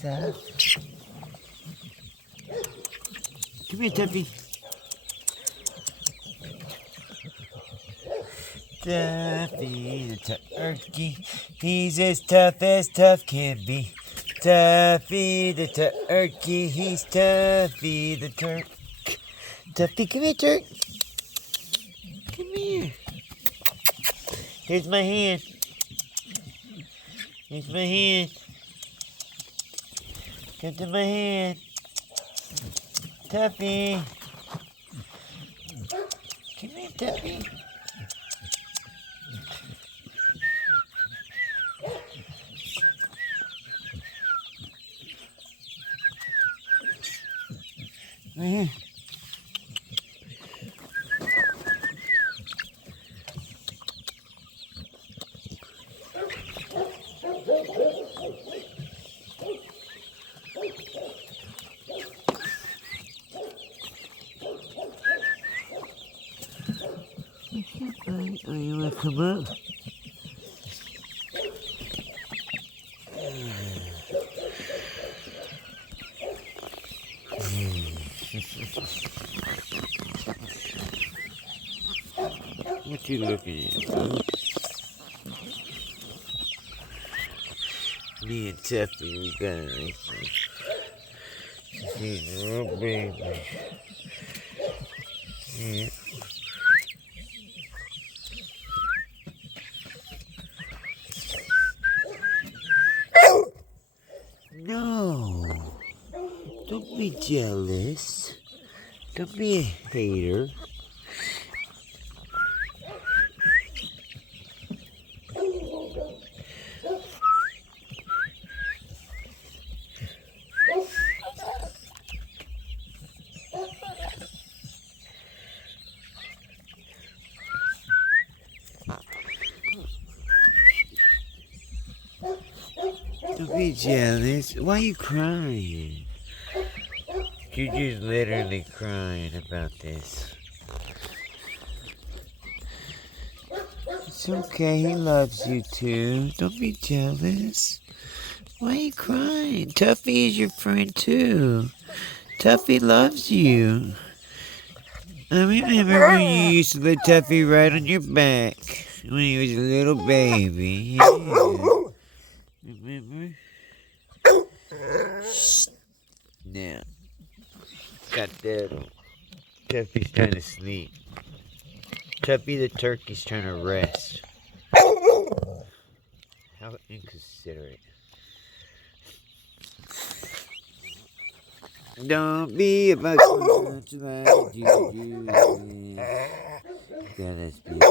Tuff. Come here, Tuffy. Tuffy the Turkey, he's as tough can be. Tuffy the Turkey, he's Tuffy the Turk. Tuffy, come here, Turk. Come here. Here's my hand. Here's my hand. Come to my hand. Tuffy. Come here, Tuffy. Right here. Oh, you want to come up? What you looking at, huh? Me and Tuffy, we got a nice one. She's a little baby. Yeah. No, don't be jealous. Don't be a hater. Don't be jealous. Why are you crying? You're just literally crying about this. It's okay, he loves you too. Don't be jealous. Why are you crying? Tuffy is your friend too. Tuffy loves you. I remember when you used to let Tuffy ride on your back when he was a little baby. Yeah. Remember? Shh. Now, got that. Tuffy's trying to sleep. Tuffy the Turkey's trying to rest. How inconsiderate. Don't be about to like you. Gotta speak.